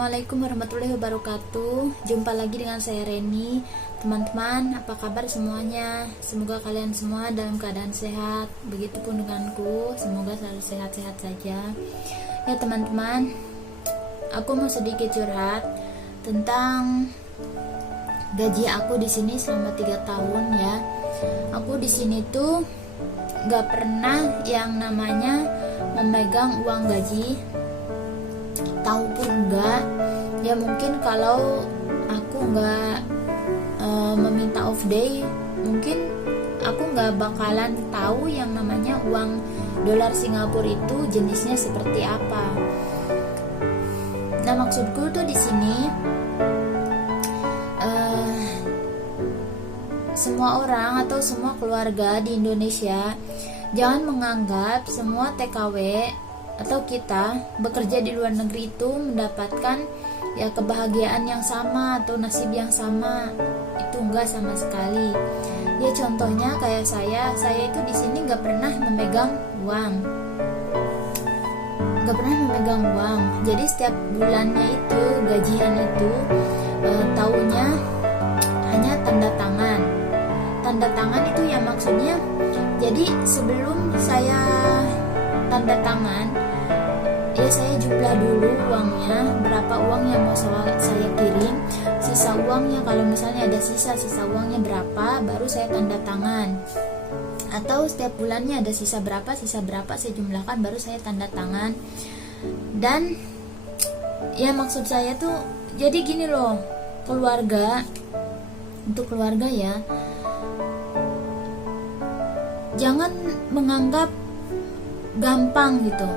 Assalamualaikum warahmatullahi wabarakatuh. Jumpa lagi dengan saya Reni. Teman-teman, apa kabar semuanya? Semoga kalian semua dalam keadaan sehat. Begitupun denganku, semoga selalu sehat-sehat saja. Ya teman-teman, aku mau sedikit curhat tentang gaji aku di sini selama 3 tahun ya. Aku di sini tuh gak pernah yang namanya memegang uang gaji. Tahu pun enggak ya, mungkin kalau aku enggak meminta off day, mungkin aku enggak bakalan tahu yang namanya uang dolar Singapura itu jenisnya seperti apa. Nah, maksudku tuh di sini semua orang atau semua keluarga di Indonesia jangan menganggap semua TKW atau kita bekerja di luar negeri itu mendapatkan ya kebahagiaan yang sama atau nasib yang sama. Itu enggak sama sekali. Ya contohnya kayak saya itu di sini nggak pernah memegang uang, Jadi setiap bulannya itu gajian itu tahunya hanya tanda tangan. Tanda tangan itu ya maksudnya, jadi sebelum saya tanda tangan, ya saya jumlah dulu uangnya, berapa uang yang mau saya kirim, sisa uangnya, kalau misalnya ada sisa uangnya berapa, baru saya tanda tangan. Atau setiap bulannya ada sisa berapa saya jumlahkan, baru saya tanda tangan. Dan ya maksud saya tuh jadi gini loh, untuk keluarga ya, jangan menganggap gampang gitu.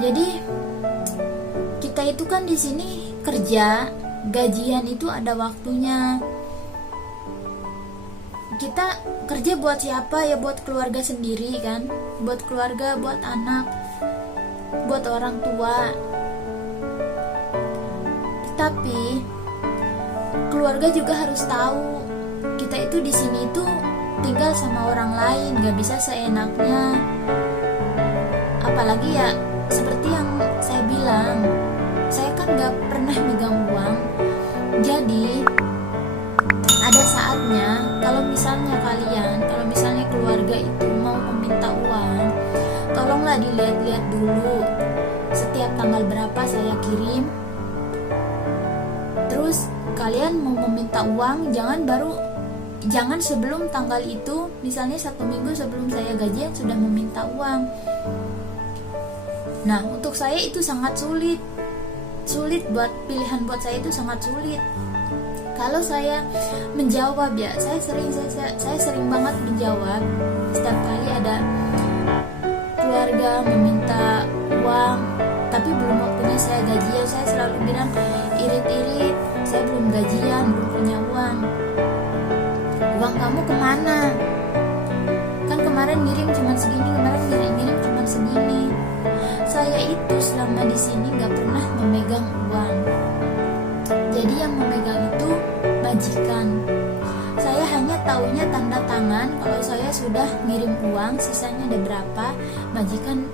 Jadi kita itu kan di sini kerja, gajian itu ada waktunya. Kita kerja buat siapa ya? Buat keluarga sendiri kan, buat keluarga, buat anak, buat orang tua. Tapi keluarga juga harus tahu kita itu di sini itu tinggal sama orang lain, gak bisa seenaknya. Apalagi ya seperti yang saya bilang, saya kan gak pernah megang uang. Jadi ada saatnya kalau misalnya keluarga itu mau meminta uang, tolonglah dilihat-lihat dulu setiap tanggal berapa saya kirim. Terus kalian mau meminta uang, jangan sebelum tanggal itu, misalnya 1 minggu sebelum saya gajian sudah meminta uang. Nah, untuk saya itu sangat sulit buat pilihan, buat saya itu sangat sulit. Kalau saya menjawab ya, saya sering banget menjawab setiap kali ada keluarga meminta uang, tapi belum waktunya saya gajian, saya selalu bilang irit-irit, saya belum gajian, belum punya uang. Uang kamu kemana? Kan kemarin ngirim cuma segini, cuma segini. Saya itu selama di sini nggak pernah memegang uang. Jadi yang memegang itu majikan. Saya hanya taunya tanda tangan kalau saya sudah ngirim uang, sisanya ada berapa, majikan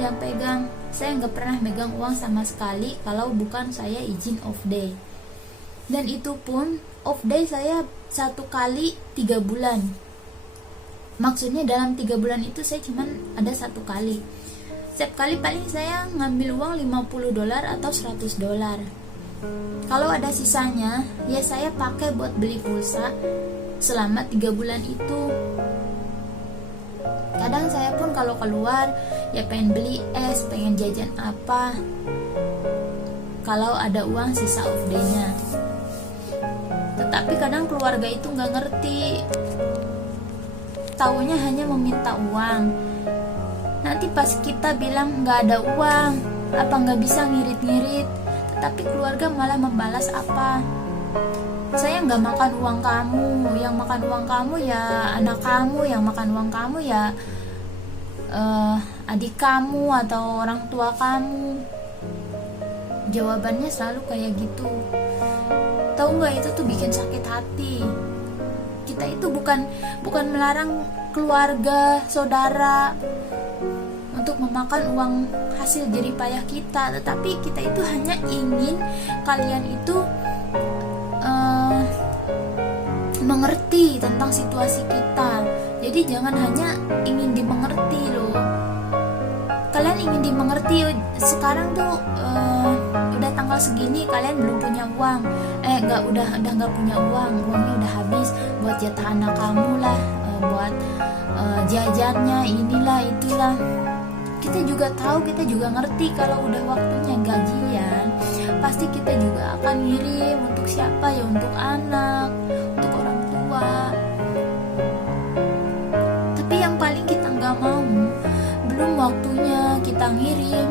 yang pegang. Saya nggak pernah megang uang sama sekali kalau bukan saya izin off day. Dan itu pun off day saya 1 kali 3 bulan. Maksudnya dalam 3 bulan itu saya cuman ada 1 kali. Setiap kali paling saya ngambil uang $50 atau $100. Kalau ada sisanya, ya saya pakai buat beli pulsa selama 3 bulan itu. Kadang saya pun kalau keluar ya pengen beli es, pengen jajan apa, kalau ada uang sisa off day-nya. Tetapi kadang keluarga itu gak ngerti, taunya hanya meminta uang. Nanti pas kita bilang gak ada uang, apa gak bisa ngirit-ngirit, tetapi keluarga malah membalas apa? Saya gak makan uang kamu, yang makan uang kamu ya anak kamu, yang makan uang kamu ya adik kamu atau orang tua kamu. Jawabannya selalu kayak gitu. Tahu nggak, itu tuh bikin sakit hati. Kita itu bukan melarang keluarga, saudara untuk memakan uang hasil jerih payah kita, tetapi kita itu hanya ingin kalian itu mengerti tentang situasi kita. Jadi jangan hanya ingin dimengerti loh. Kalian ingin dimengerti, sekarang tuh udah tanggal segini kalian belum punya uang, udah nggak punya uang, uangnya udah habis buat jatah anak kamu lah, buat jajannya inilah itulah. Kita juga tahu, kita juga ngerti kalau udah waktunya gajian pasti kita juga akan ngirim untuk siapa ya, untuk anak, untuk orang tua. Tapi yang paling kita nggak mau, belum waktunya kita ngirim,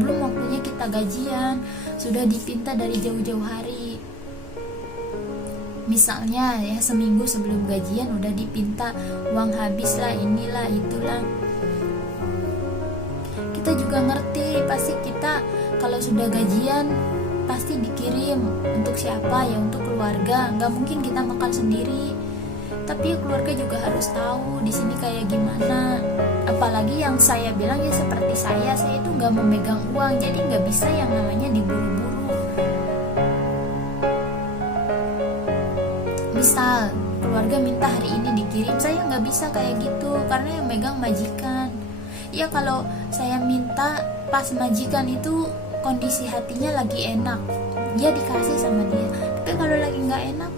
belum waktunya kita gajian, sudah dipinta dari jauh-jauh hari. Misalnya ya, seminggu sebelum gajian udah dipinta uang habis lah, inilah itulah. Kita juga ngerti, pasti kita kalau sudah gajian pasti dikirim untuk siapa ya, untuk keluarga. Nggak mungkin kita makan sendiri, tapi keluarga juga harus tahu di sini kayak gimana. Apalagi yang saya bilang ya, seperti saya itu nggak memegang uang, jadi nggak bisa yang namanya diburu-buru. Misal keluarga minta hari ini dikirim, saya nggak bisa kayak gitu karena yang megang majikan. Ya kalau saya minta pas majikan itu kondisi hatinya lagi enak, dia dikasih sama dia. Tapi kalau lagi nggak enak,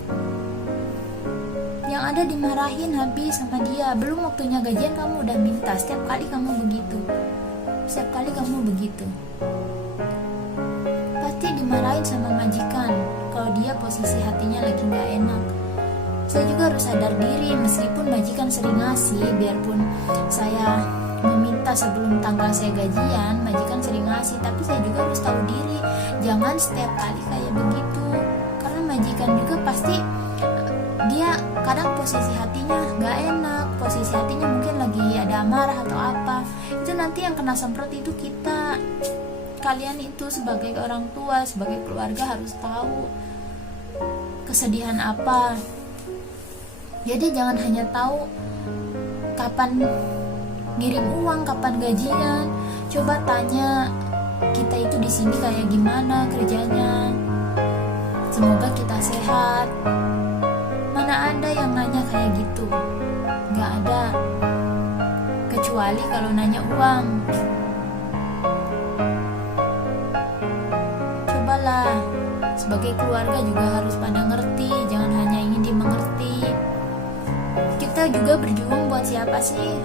yang ada dimarahin habis sama dia. Belum waktunya gajian kamu udah minta, setiap kali kamu begitu, pasti dimarahin sama majikan kalau dia posisi hatinya lagi nggak enak. Saya juga harus sadar diri, meskipun majikan sering ngasih, biarpun saya meminta sebelum tanggal saya gajian, majikan sering ngasih, tapi saya juga harus tahu diri, jangan setiap kali kayak begitu. Karena majikan juga pasti dia kadang posisi hatinya nggak enak, posisi hatinya mungkin lagi ada amarah atau apa. Itu nanti yang kena semprot itu kita. Kalian itu sebagai orang tua, sebagai keluarga harus tahu kesedihan apa. Jadi jangan hanya tahu kapan ngirim uang, kapan gajian. Coba tanya kita itu di sini kayak gimana kerjanya. Semoga kita sehat. Mana ada yang nanya kayak gitu? Gak ada. Kecuali kalau nanya uang. Cobalah, sebagai keluarga juga harus pada ngerti, jangan hanya ingin dimengerti. Kita juga berjuang buat siapa sih?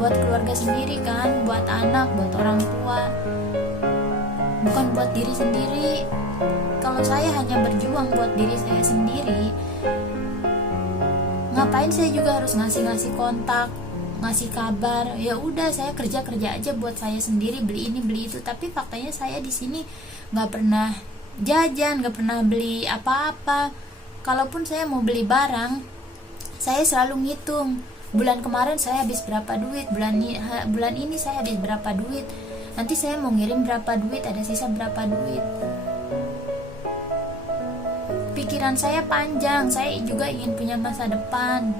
Buat keluarga sendiri kan, buat anak, buat orang tua, bukan buat diri sendiri. Kalau saya hanya berjuang buat diri saya sendiri, ngapain saya juga harus ngasih kontak, ngasih kabar? Ya udah, saya kerja aja buat saya sendiri, beli ini beli itu. Tapi faktanya saya di sini nggak pernah jajan, nggak pernah beli apa-apa. Kalaupun saya mau beli barang, saya selalu ngitung, bulan kemarin saya habis berapa duit, bulan ini saya habis berapa duit, nanti saya mau ngirim berapa duit, ada sisa berapa duit. Pikiran saya panjang, saya juga ingin punya masa depan.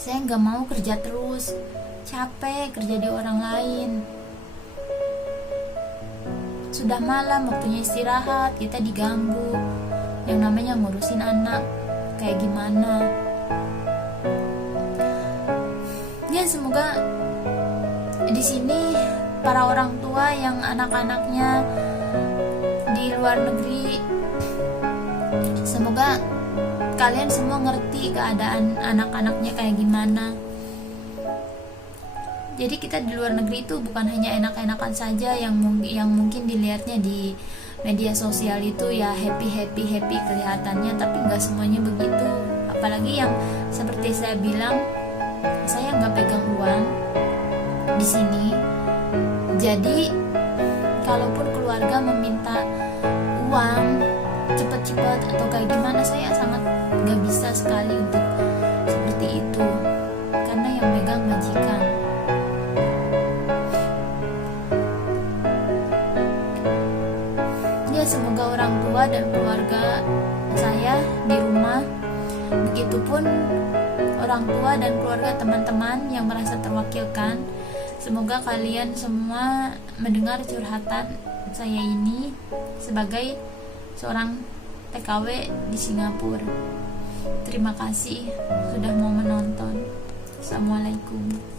Saya nggak mau kerja terus, capek kerja di orang lain. Sudah malam, waktunya istirahat, kita diganggu. Yang namanya ngurusin anak kayak gimana. Ya semoga di sini para orang tua yang anak-anaknya di luar negeri, semoga kalian semua ngerti keadaan anak-anaknya kayak gimana. Jadi kita di luar negeri itu bukan hanya enak-enakan saja yang mungkin dilihatnya di media sosial itu ya happy kelihatannya, tapi nggak semuanya begitu. Apalagi yang seperti saya bilang, saya nggak pegang uang di sini. Jadi kalaupun keluarga meminta uang cepet-cepet atau kayak gimana, saya sangat nggak bisa sekali untuk seperti itu, karena yang megang majikan. Ya semoga orang tua dan keluarga saya di rumah, begitupun orang tua dan keluarga teman-teman yang merasa terwakilkan. Semoga kalian semua mendengar curhatan saya ini sebagai seorang TKW di Singapura. Terima kasih sudah mau menonton. Assalamualaikum.